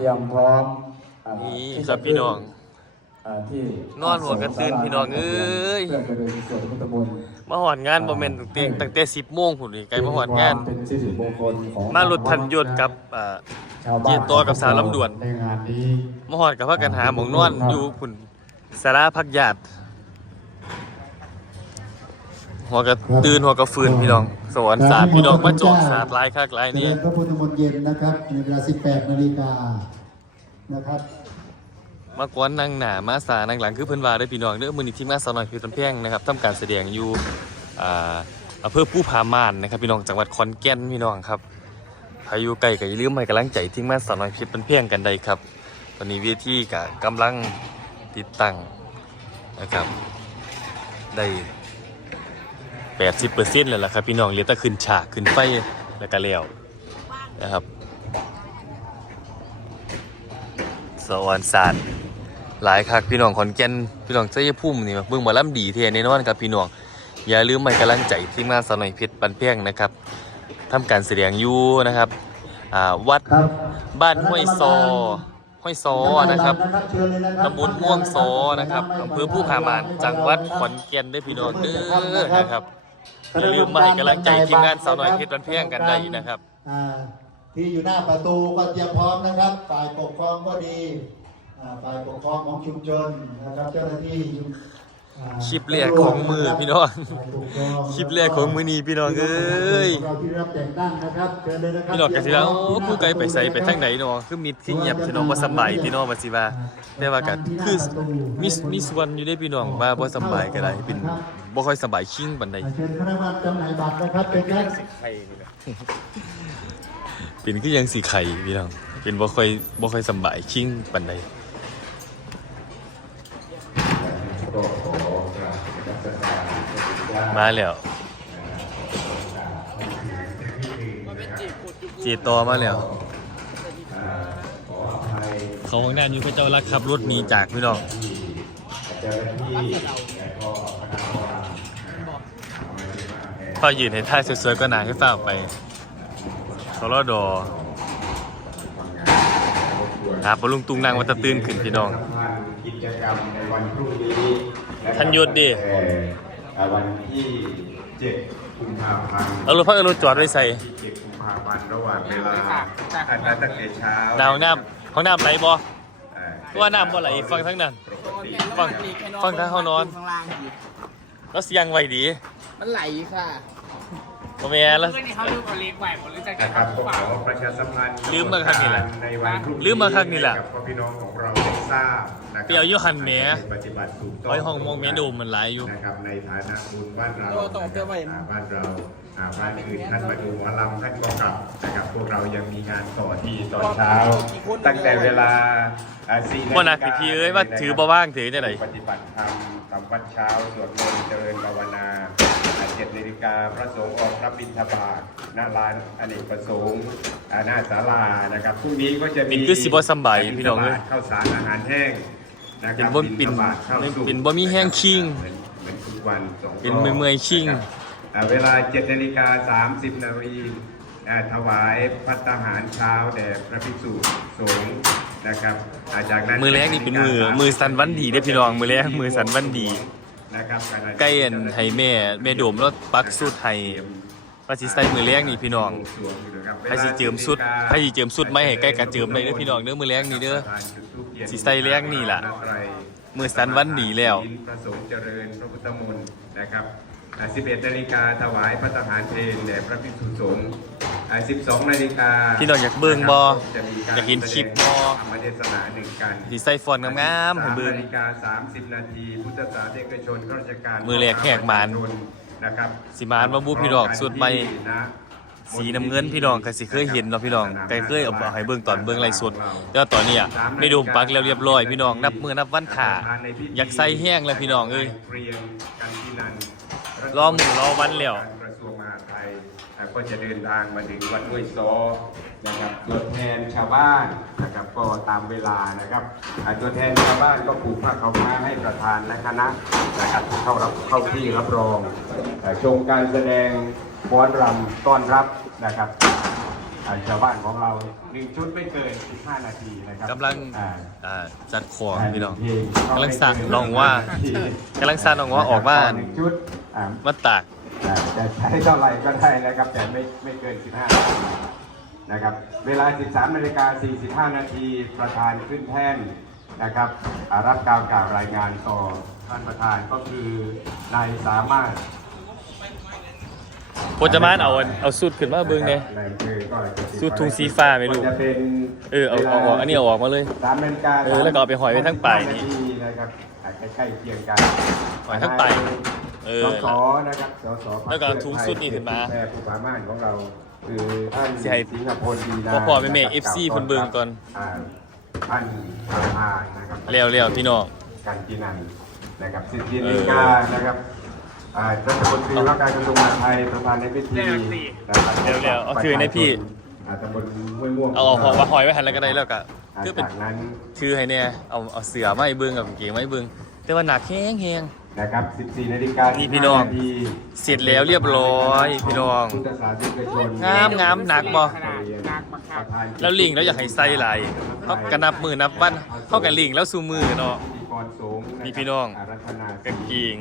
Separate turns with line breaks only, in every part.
รียมพร้อมอ่า
นี่
ที่
ครับพี่น้อง
อ่าที่
นอนหัวกระตื้นพี่น้องเอ้ย
เพื่อจะเดินสวดพุทธมนต์
มาหอนงานบ่แม่นตั้งแต่ตั้งแต่10โมงพุ่นนี่ไกลมาหอนงาน
เป็นสิริมงคลของ
มารถทันยศกับอ่า
ชาวบ้าน
เจียตัวกับสาวลำดวน
ในงานนี้
มาหอนกับพากันหาหมองนอนอยู่พุ่นสาราพักญาติ หัวกระตื่นหัวกระฟืนพี่น้อง สวรรค์ศาสตร์พี่น้องมาจอกศาสตร์หลายคักหลาย
แส
นี่
ดงพระพุทธมนต์เย็นนะครับในเวลา 18นาฬิกานะครับ
มากวนนั่งหน้ามาสานั่งหลังคือเพิ่นว่าเด้อพี่น้องเด้อมื้อนี้ทีมงานสาวน้อยเพชรลำแพงนะครับทำการแสดงอยู่อ่าอำเภอผู้ผาม่านนะครับพี่น้องจังหวัดขอนแก่นพี่น้องครับใครอยู่ใกล้ก็อย่าลืมให้กำลังใจทีมงานสาวน้อยเพชรลำแพงกันได้ครับ ตอนนี้เวทีก็กำลังติดตั้งนะครับได้ 80%แล้วล่ะครับพี่น้องเหลือแต่ขึ้นฉากขึ้นไฟแล้วก็แล้วนะครับสวรรค์ศาสตร์หลายคักพี่น้องขอนแก่นพี่น้องเจ้ยพุ่มนี่เบิ่งหมอลำดีเท่แน่นอนครับพี่น้องอย่าลืมให้กำลังใจทีมงานสาวน้อยเพชรปันเพียงนะครับทำการแสดงอยู่นะครับอ่าวัด
ครับ
บ้านห้วยซอห้วยซอนะครับ
เชิญเลยนะครับ
ตำบลม่วงซอนะครับอำเภอผู้พามานจังหวัดขอนแก่นเด้อพี่น้องเด้อนะครับ อย่าลืมมาให้กำลังใจทีมงานสาวน้อยเพชรปันเพียงกันได้นะครับ
อ่าที่อยู่หน้าประตูก็เตรียมพร้อมนะครับฝ่ายปกครองก็ดีอ่าฝ่ายปกครองของชุมชนนะครับ เจ้าหน้าที่ชุมอ่า
คลิปแรกของมือพี่น้อง
ฝ่ายปกครอง
คลิปแรกของมื้อนี้พี่น้องเอ้ย
เราที่รับแต่งตั้งนะครับเชิญเลยนะครับ
พี่น้องกันสิแล้วโอ้คู่ไกลไปใส่ไปทางไหนเนาะคือมิดคือเงียบสิเนาะบ่สำบายพี่น้องว่าสิว่าแต่ว่าก็คือมีมีส่วนอยู่ได้พี่น้องว่าบ่สำบายก็ได้เป็นบ่ค่อยสบายชิงปานใด
เชิญพนักงานจำหน่ายบัตรนะครับเป็นการ
ไข่นี่แหละเป็นคือยังสิไข่พี่น้องเป็นบ่ค่อยบ่ค่อยสำบายชิงปานใด มาแล้วจีตอมาแล้ว เขาข้างหน้าอยู่พระเจ้ารักขับรถหนีจากพี่น้องพอยืนให้ท่าสวยๆก็หนาให้ฝ้ากไปเขาลอดอหาปลุงตุงนางวัตะตื่นขึ้นพี่น้อง
กิจกรรมในวันพรุ่งนี้ะครับ
ทันหยุดดิ
แต่ วันที่7กุมภาพันธ์
เอารถพักเอารถจอดไว้ใส่
ที่7กุมภาพันธ์ระหว่างเวลาตั้งแต่เช้า
ดาวน้ำห้องน้ำไหลบ่
เอ่อ
เพราะว่าน้ำบ่ไหลฟังทั้งนั้น
ปกติ
ฟังฟังทางเขานอน
ข้างล่างดี
แล้วเสียงไว้ดี
มันไหลค่ะ
บ่แม่นแล้ว
เพื่อนที่เขาลืมเอาเล็กไว้ผมรู้จักกั
นะ
น
ครับ
เขา
ผม
เปล่า
ขอประชาสัมพันธ์
ลืมมาครั้งนี้แหละ
ในวันพรุ่งนี้
ลืมมาครั้งนี้แหละ
กับพ่อพี่น้องของเราได้ ทราบนะครับ
เปรี้ยวอยู่หั่นแหม
ปฏิบัติถูกต้อง
ไว้ห้องมองแม่ดูมันหลายอยู่
นะครับในฐานะบุญบ้านเรา
โอ้ตรงเปรี้ยวไว้
อ่าบ้านเรา อ่าบ้านอื่นท่านมาดูหมอลำท่านก็กลับนะครับพวกเรายังมีงานต่อที่ตอนเช้า ตั้งแต่เวลาอ่าสี่
บ่น่าผิดที่เอ้ยว่าถือบ่ว่างถือจังได๋
ปฏิบัติธรรมทำวัดเช้า สวดมนต์เจริญภาวนาอ่าเจ็ดนาฬิกาพระสงฆ์ออกรับบิณฑบาตหน้าลานอเนกประสงค์อ่าหน้าศาลานะครับพรุ่งนี้ก็จะมี
เป็นคือสิบ่สำบายพี่น้องเอ้ย
ข้าวสารอาหารแห้งนะค
เป็
รั
น
บ
บ่เป็น
บิณฑบาตข้าวสุก
เป็นบ่มีแห้งคิง
เหมือนเหมือนทุกวันสองรอบ
เป็นเมื่อยๆชิ่ง
นะครับอ่า เวลา7นาฬิกา30นาทีอ่าถวายพัตตาหารเช้าแด่พระภิกษุสงฆ์นะครับอ่าจากนั้น
มือแรกนี่เป็นมือมือสันวันดีเด้อพี่น้องมือแรกมือสันวันดี
นะครับ
ใกล้อันให้แม่แม่โดมแล้วปักสุดให้ว่าสิใส่มือแรกนี่พี่น้องให้สิเจิมสุดให้สิเจิมสุดไม่ให้ใกล้กระเจิมได้เด้อพี่น้องเด้อมือแรกนี่เด้อสิใส่แรงนี่ล่ะมื้อสันวันดีแล้ว
พระสงฆ์เจริญพระพุทธมนต์นะครับอ่า 11นาฬิกาถวายพระทหารเพลแด่พระภิกษุสงฆ์อ่า12นาฬิกา
พี่น้องอยากเบิ่งบ่
จะมีร
อยากเห็นคลิปบ่
ธรรมเทศนาหนึ่งกัน
สิใส่ฟอนต์งามๆให้
3
เบิ่ง
นาฬิกา30นาทีพุทธศาสนิกชนข้าราชการ
มือแรกแหกมาน
นะครับ
สิมานมาบุพี่น้องสุดใหม่
นะ
สีน้ำเงินพี่น้องก็สิเคยเห็นเนาะพี่น้องก็เคยเอาเอาให้เบิ่งตอนเบิ่งไลฟ์สดแต่ว่าตอนนี้อะไม่ดูปักแล้วเรียบร้อยพี่น้องนับมือนับวันถ่าอยากใส่แห้งแล้วพี่น้องเอ้ย
เกรียงกันที่นั่น
รอมือรอวันแล้ว
กระทรวงมหาดไทยอ่าก็จะเดินทางมาถึงวัดห้วยซอนะครับตัวแทนชาวบ้านนะครับก็ตามเวลานะครับอ่าตัวแทนชาวบ้านก็ผูกผ้าขาวม้าให้ประธานและคณะนะครับเข้ารับเข้าที่รับรองอ่าชมการแสดงฟ้อนรำต้อนรับนะครับอ่อ่าชาวบ้านของเราหนึ่งชุดไม่เกิน15 นาทีนะครับ
กำลัง
อ่า
อ่าจัดของพี่น้อง
เพล
กำลังสั่งลองว่ากำลังสั่งลองว่าออกบ้าน
หนึ่งชุด อ่า
มาตาก
อ่าจะใช้เท่าไหร่ก็ได้นะครับ แต่ไม่ไม่เกิน 15นาทีนะครับ เวลา 13นาฬิกา45 นาทีประธานขึ้นแท่นนะครับอ่ารับกล่าวกล่าวรายงานต่อท่านประธานก็คือนายสามารถ
โพจามานเอาอันเอาสูตรขึ้นมาเบิ่งเนี่ย
นายอำเภอก็จะติด
สูตรทุงสีฟ้าไม่รู้
ก็จะเป็น
เออเอาเอาออกอันนี้เอาออกมาเลย
สามนาฬิกา
เออแล้วก็เอาไปห้อยไว้ทั้งปลายนี่
นาทีนะครับอ่าใกล้ๆเคียงกัน
ห้อยทั้งปลาย เออ
สสนะครับสสพรรค
แล้วก็เอาถุงสุดนี่ขึ้นมา
แพร่ผู้สามารถของเรา คือท่าน
สิให้
สิงห์พลดีนา
พ่อพ่อแม่แม่ FC เพิ่นเบิ่งก่อน
อ่าท่านประธานนะครับ
เร็วเร็วพี่น้อง
กันกินันนะครับสิทธินิกานะครับอ่ารัฐมนตรีว่าการกระทรวงมหาดไทยประธานในพิธีนะครับ
เร็วๆเอาถือให้พี่
อ่าตำบลห้วยม่วง
เอาออกว่าหอยไว้หันแล้วก็ได้แล้วก็
อ่า
คือเป็น
จากนั้น
คือให้เนี่ยเอาเอาเสือมาให้เบิ่งกับกางเกงมาให้เบิ่งแต่ว่าหนักแห้งแฮง
นะครับ 14 นาฬิกา
นี่พี่น้อง
15าที
เสร็จแล้วเรียบร้อยพี่น้อง
พุทธศาสนิกชน
งามงามหนักบ่
หนักมากครับ
แล้วลิงแล้วอยากให้ใส่หลายเขาก็นับมือนับวันเขากันลิงแล้วสู่มือเนาะ
พิธีกรสงฆ์ะครับ
นี่พี่น้องา
รัธนากา
งเกง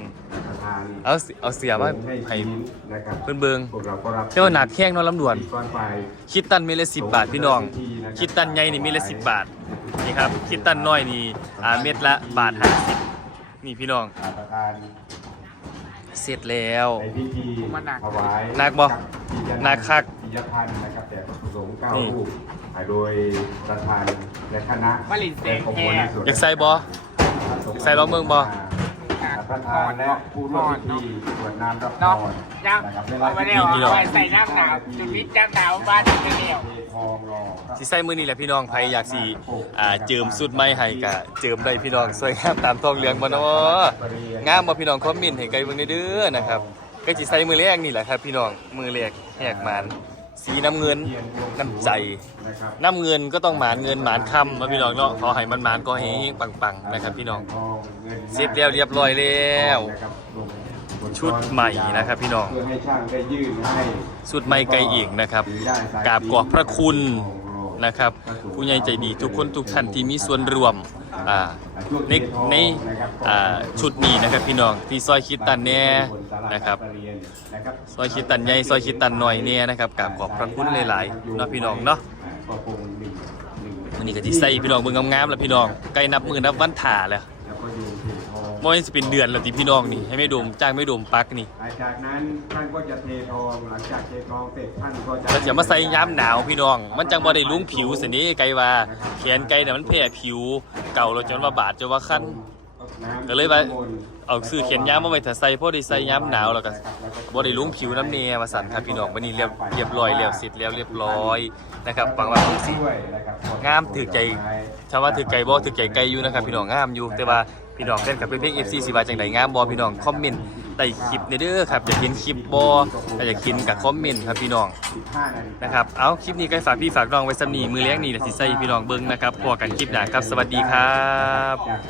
ประธาน
เอาเสือเอาเสือมาให้
นะครับ
เพิ่นเบิ่ง
พวกเราก็รับ
แต่ว่าหนักแข้งเนาะลำดวน
พิธีกรฝ่าย
คิดตันมีละสิบบาทพี่น้อง คิดตันใหญ่นี่มีละสิบบาทนี่ครับ คิดตันน้อยนี่อ่าเม็ดละบาทห้าสิบ นี่พี่น้อง
อ่าประธาน
เสร็จแล้ว
ในพิธี
มันหนัก
ถวาย
หนักบ่
ปิย
หนักคัก
ปิยพันธ์นะครับแต่พระสงฆ์เก้า
นี่
รูปอ่าโดยประธานและคณะ
มะลินเสก
และขบวนในส่วน
อยากใส่บ่ใส่รองเมืองบ่
ประธานและผู้ร่วมพิธีสวดน้ำรับพ
เนาะ
ร
ยัง
นะครับเวลา
เอาไปเร็ว
พี่น้อง
เอาไปใส่น้ำหนาวจุดวิทย์น้ำหนาวบ้านไปเร็ว
เททองรอ
สิใส่มือนี่แหละพี่น้องใครอยากสิอ่าเจิมสุดไม้ให้กะเจิมได้พี่น้องสวยงามตามท้องเรื่องบ่เนาะงามบ่พี่น้องคอมเมนต์ให้ไกลเบิ่งได้เด้อนะครับก็สิใส่มือแรกนี่แหละครับ พี่น้องมือแรกแหกหมานสีน้ำเงินน้ำใจ
นะครับ
น้ำเงินก็ต้องหมานเงินหมานคำมาพี่น้องเนาะขอให้มันหมานก็เฮงๆปังๆนะครับ พี่น้อง
ทองเงิน
เสร็จแล้วเรียบร้อยแล้ว ชุดใหม่นะครับพี่น้อง
เพื่อให้ช่างได้ยื่นให้
สุดไม่ไกลอีกนะครับ
ถือได้สย
กราบขอบพระคุณ
ทองรอ
นะครับ ผู้ใหญ่ใจดีทุกคนทุกท่านที่มีส่วนรวมอ่าในในอ่าชุดนี้นะครับพี่น้องที่ซอยคิดตันแน่นะครับ ซอยคิดตันใหญ่ซอยคิดตันหน่อยเนี่ยนะครับกราบขอบพระคุณหลายๆเนาะพี่น้องเนาะ
ก็คงหนึ่งหนึ่ง
วันนี้ก็ที่ใส่พี่น้องเบิ่งงามๆแล้วพี่น้องใกล้นับมือนับวันถ่าแล้ว
แล้วก็โยนเททอง
บ่ให้สิเป็นเดือนแล้วที่พี่น้องนี่ ให้ไม่ดมจ้างไม่ดมปักนี่
หลังจากนั้นท่านก็จะเททองหลังจากเททองเสร็จท่านก็จะ
แล้วจะมาใส่ย้ำหนาวพี่น้อง มันจังบ่ได้ลุ้งผิวสินี้ไกลว่าแขนไกลเนี่ยมันแพ้ผิวเก่าแล้วจนว่าบาดจนว่าคันก็เลยว่าเอาซื้อเขียนย้ำมาไว้ถ้าใส่พอได้ใส่ย้ำหนาวแล้วก็บ่ได้ลุ้งผิวน้ำเนยมาสั่นครับพี่น้องวันนี้เรียบเรียบร้อยแล้วเสร็จแล้วเรียบร้อยนะครับฟังว่าต้องสิ
ด้วยนะครับ
งามถือใจถ้าว่าถือไก่บ่ถือไก่ไก่อยู่นะครับพี่น้องงามอยู่แต่ว่า พี่น้องเล่นกับเพลง FC สิว่าจังไดงามบอพี่น้องคอมเมนต์ใต้คลิปในเด้อครับอยากเห็นคลิปบ่ถ้าอยากกินกับคอมเมนต์ครับพี่น้อง
นะ
ครับเอาคลิปนี้ก็ฝากพี่ฝากน้องไว้สำนีมือเลี้ยงนี่แหละสิใส่พี่น้องเบิ้งนะครับพอกันคลิปหน้าครับสวัสดีครับ